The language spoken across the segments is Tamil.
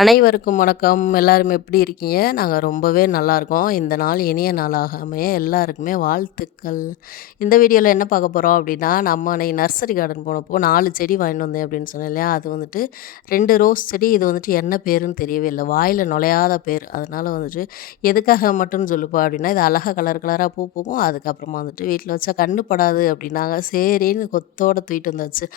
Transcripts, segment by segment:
அனைவருக்கும் வணக்கம். எல்லாரும் எப்படி இருக்கீங்க? நாங்க ரொம்பவே நல்லாயிருக்கோம். இந்த நாள் இனிய நாளாக அமைய எல்லாருக்குமே வாழ்த்துக்கள். இந்த வீடியோல என்ன பார்க்க போறோம் அப்படின்னா, நம்ம அன்னைக்கு நர்சரி கார்டன் போனப்போ 4 செடி வாங்கிட்டு வந்தேன் அப்படின்னு சொன்னேன் இல்லையா? அது வந்துட்டு 2 ரோஸ் செடி. இது வந்துட்டு என்ன பேருன்னு தெரியவே இல்ல. வாயில நுழையாத பேர். அதனால வந்துட்டு எதுக்காக மட்டும் சொல்லுப்பா அப்படின்னா, இது அழகா கலர் கலரா பூ பூக்கும். அதுக்கப்புறமா வந்துட்டு வீட்ல வச்சா கண்ணு படாது அப்படின்னாங்க. சரின்னு கொத்தோட தூக்கிட்டு வந்தாச்சு.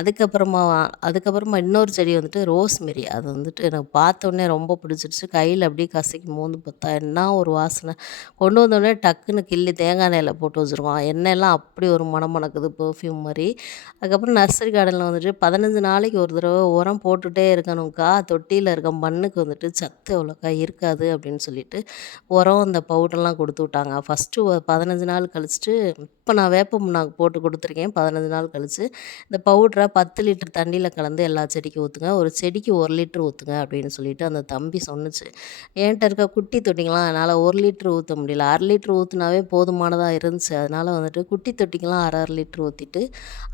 அதுக்கப்புறமா அதுக்கப்புறமா இன்னொரு செடி வந்துட்டு ரோஸ்மெரி. அது வந்துட்டு எனக்கு பார்த்தோன்னே ரொம்ப பிடிச்சிருச்சு. கையில அப்படியே கசக்கி மோந்து பார்த்தா என்ன ஒரு வாசனை! கொண்டு வந்தோடனே டக்குன்னு கிள்ளி தேங்காய் எண்ணெயில போட்டு வச்சுருக்கோம். எண்ணெயெல்லாம் அப்படி ஒரு மணம் மணக்குது பெர்ஃப்யூம் மாரி. அதுக்கப்புறம் நர்சரி கார்டனில் வந்துட்டு 15 நாளைக்கு ஒரு தடவை உரம் போட்டுட்டே இருக்கணும்க்கா. தொட்டியில இருக்க மண்ணுக்கு வந்துட்டு சத்து அவ்வளோக்கா இருக்காது அப்படின்னு சொல்லிட்டு, உரம் அந்த பவுடர்லாம் கொடுத்து விட்டாங்க. ஃபஸ்ட்டு 15 நாள் கழிச்சுட்டு இப்போ நான் வேப்ப புண்ணாக்கு போட்டு கொடுத்துருக்கேன். 15 நாள் கழிச்சு இந்த பவுடரை 10 லிட்டர் தண்ணியில் கலந்து எல்லா செடிக்கும் ஊற்றுங்க. ஒரு செடிக்கு 1 லிட்டர் ஊற்றுங்க அப்படின்னு சொல்லிட்டு அந்த தம்பி சொன்னுச்சு. என்கிட்ட இருக்க குட்டி தொட்டிக்கெலாம் என்னால் 1 லிட்டர் ஊற்ற முடியல. 1/2 லிட்டர் ஊற்றினாவே போதுமானதாக இருந்துச்சு. அதனால் வந்துட்டு குட்டி தொட்டிக்கெலாம் 1/2 லிட்டர் ஊற்றிட்டு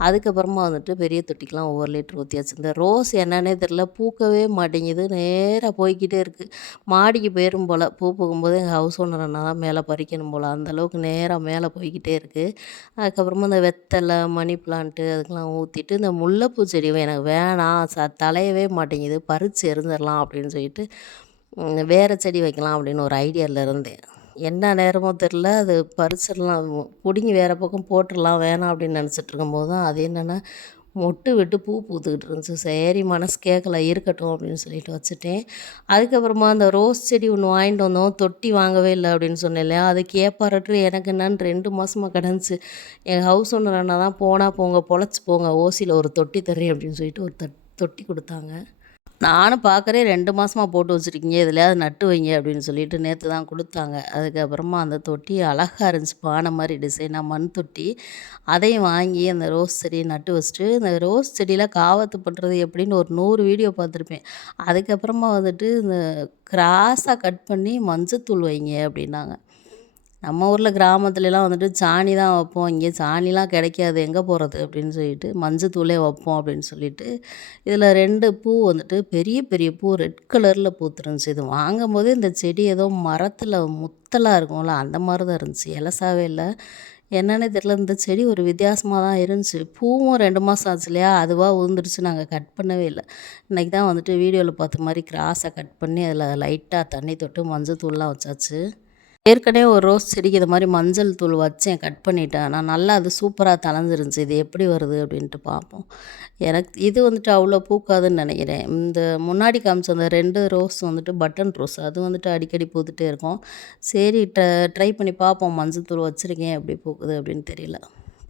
அதுக்கப்புறமா வந்துட்டு பெரிய தொட்டிக்கெலாம் 1 லிட்டர் ஊற்றியாச்சு. இந்த ரோஸ் என்னன்னே தெரில, பூக்கவே மாட்டேங்குது. நேராக போய்க்கிட்டே இருக்குது. மாடிக்கு போயிரும் போல். பூ பூக்கும்போது எங்கள் ஹவுஸ் ஓனர் அண்ணா தான் மேலே பறிக்கணும் போல். அந்தளவுக்கு நேராக மேலே போய்க்கிட்டே இருக்குது. அதுக்கப்புறமா இந்த வெத்தலை, மணி பிளான்ட்டு அதுக்கெலாம் ஊற்றிட்டு, இந்த முல்லைப்பூ செடி எனக்கு வேணாம், தலையவே மாட்டேங்குது, பறித்து எறிஞ்சிடலாம் அப்படின்னு சொல்லிட்டு வேறு செடி வைக்கலாம் அப்படின்னு ஒரு ஐடியாவில் இருந்தேன். என்ன நேரமோ தெரில, அது பறிச்சிடலாம், பிடுங்கி வேறு பக்கம் போட்டுடலாம், வேணாம் அப்படின்னு நினச்சிட்டு இருக்கும்போது தான் அது என்னென்னா மொட்டு விட்டு பூ பூத்துக்கிட்டு இருந்துச்சு. சரி மனசு கேட்கல, இருக்கட்டும் அப்படின்னு சொல்லிட்டு வச்சுட்டேன். அதுக்கப்புறமா அந்த ரோஸ் செடி ஒன்று வாங்கிட்டு வந்தோம். தொட்டி வாங்கவே இல்லை அப்படின்னு சொன்னேன் இல்லையா? அது கேட்பாரட்டு எனக்கு என்னன்னு 2 மாதமாக கிடந்துச்சு. எங்கள் ஹவுஸ் ஓனர் அண்ணா தான் போனால் போங்க, பொழைச்சி போங்க, ஓசியில் ஒரு தொட்டி தர்றேன் அப்படின்னு சொல்லிட்டு ஒரு தொட்டி கொடுத்தாங்க. நானும் பார்க்குறேன் 2 மாதமா போட்டு வச்சுருக்கீங்க, எதுலையாவது நட்டு வைங்க அப்படின்னு சொல்லிட்டு நேற்று தான் கொடுத்தாங்க. அதுக்கப்புறமா அந்த தொட்டி அழகாக இருந்துச்சு, பானை மாதிரி டிசைனாக மண் தொட்டி. அதையும் வாங்கி அந்த ரோஸ் செடியை நட்டு வச்சுட்டு, இந்த ரோஸ் செடியில் காவத்து பண்ணுறது எப்படின்னு ஒரு 100 வீடியோ பார்த்துருப்பேன். அதுக்கப்புறமா வந்துட்டு இந்த கிராஸாக கட் பண்ணி மஞ்சத்தூள் வைங்க அப்படின்னாங்க. நம்ம ஊரில் கிராமத்துலலாம் வந்துட்டு சாணி தான் வைப்போம். இங்கே சாணிலாம் கிடைக்காது, எங்கே போகிறது அப்படின்னு சொல்லிட்டு மஞ்சத்தூளே வைப்போம் அப்படின்னு சொல்லிட்டு, இதில் 2 பூ வந்துட்டு பெரிய பெரிய பூ ரெட் கலரில் பூத்துருந்துச்சு. இது வாங்கும்போதே இந்த செடி ஏதோ மரத்தில் முத்தலாக இருக்கும்ல, அந்த மாதிரி தான் இருந்துச்சு. இலசாவே இல்லை. என்னன்னே தெரில, இந்த செடி ஒரு வித்தியாசமாக தான் இருந்துச்சு. பூவும் 2 மாதம் ஆச்சு இல்லையா, அதுவாக உதிர்ந்துருச்சு. நாங்கள் கட் பண்ணவே இல்லை. இன்றைக்கி தான் வந்துட்டு வீடியோவில் பார்த்த மாதிரி கிராஸாக கட் பண்ணி அதில் லைட்டாக தண்ணி தொட்டு மஞ்சத்தூள்லாம் வச்சாச்சு. ஏற்கனவே ஒரு ரோஸ் செடிக்கு இது மாதிரி மஞ்சள் தூள் வச்சேன், கட் பண்ணிட்டேன். ஆனால் நல்லா அது சூப்பராக தழைஞ்சிருந்துச்சி. இது எப்படி வருது அப்படின்ட்டு பார்ப்போம். எனக்கு இது வந்துட்டு அவ்வளோ பூக்காதுன்னு நினைக்கிறேன். இந்த முன்னாடி காமிச்ச அந்த 2 ரோஸ் வந்துட்டு பட்டன் ரோஸ், அது வந்துட்டு அடிக்கடி பூத்துட்டே இருக்கும். சரி ட்ரை பண்ணி பார்ப்போம். மஞ்சள் தூள் வச்சுருக்கேன், எப்படி பூக்குது அப்படின்னு தெரியல,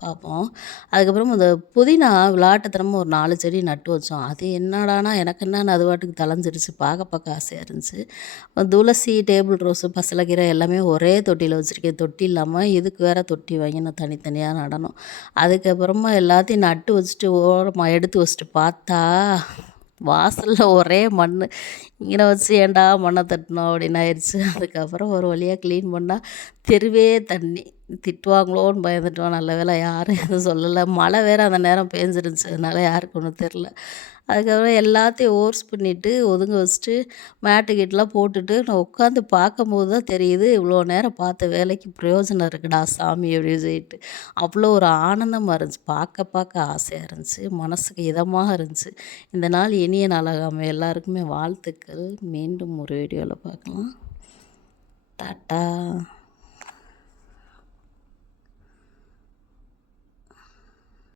பார்ப்போம். அதுக்கப்புறம் இந்த புதினா விளாட்டுத்தனமாக ஒரு 4 செடி நட்டு வச்சோம். அது என்னடானா எனக்கு என்னன்னு அது பாட்டுக்கு தழைஞ்சிருச்சு. பார்க்க பார்க்க ஆசையாக இருந்துச்சு. துளசி, டேபிள் ரோஸு, பசலைக்கீரை எல்லாமே ஒரே தொட்டியில் வச்சுருக்கேன். தொட்டி இல்லாமல் இதுக்கு வேறு தொட்டி வாங்கி நான் தனித்தனியாக நடணும். அதுக்கப்புறமா எல்லாத்தையும் நட்டு வச்சுட்டு ஓரமாக எடுத்து வச்சுட்டு பார்த்தா வாசலில் ஒரே மண். இங்கே வச்சு ஏன்டா மண்ணை தட்டணும் அப்படின்னு ஆயிடுச்சு. அதுக்கப்புறம் ஒரு வழியாக க்ளீன் பண்ணால் தெருவே தண்ணி. திட்டுவாங்களோன்னு பயந்துட்டோம். நல்ல வேளை யாரும் எதுவும் சொல்லலை. மழை வேறு அந்த நேரம் பேஞ்சிருந்துச்சு, அதனால யாருக்கு ஒன்றும் தெரில. அதுக்கப்புறம் எல்லாத்தையும் ஓர்ஸ் பண்ணிவிட்டு ஒதுங்க வச்சுட்டு மேட்டுக்கிட்டலாம் போட்டுட்டு நான் உட்காந்து பார்க்கும்போது தான் தெரியுது, இவ்வளோ நேரம் பார்த்த வேலைக்கு பிரயோஜனம் இருக்குடா சாமி அப்படின்னு சொல்லிட்டு. அவ்வளோ ஒரு ஆனந்தமாக இருந்துச்சு. பார்க்க பார்க்க ஆசையாக இருந்துச்சு, மனசுக்கு இதமாக இருந்துச்சு. இந்த நாள் இனிய நாளாக அமைய எல்லாருக்குமே வாழ்த்துக்கள். மீண்டும் ஒரு வீடியோவில் பார்க்கலாம். டாட்டா.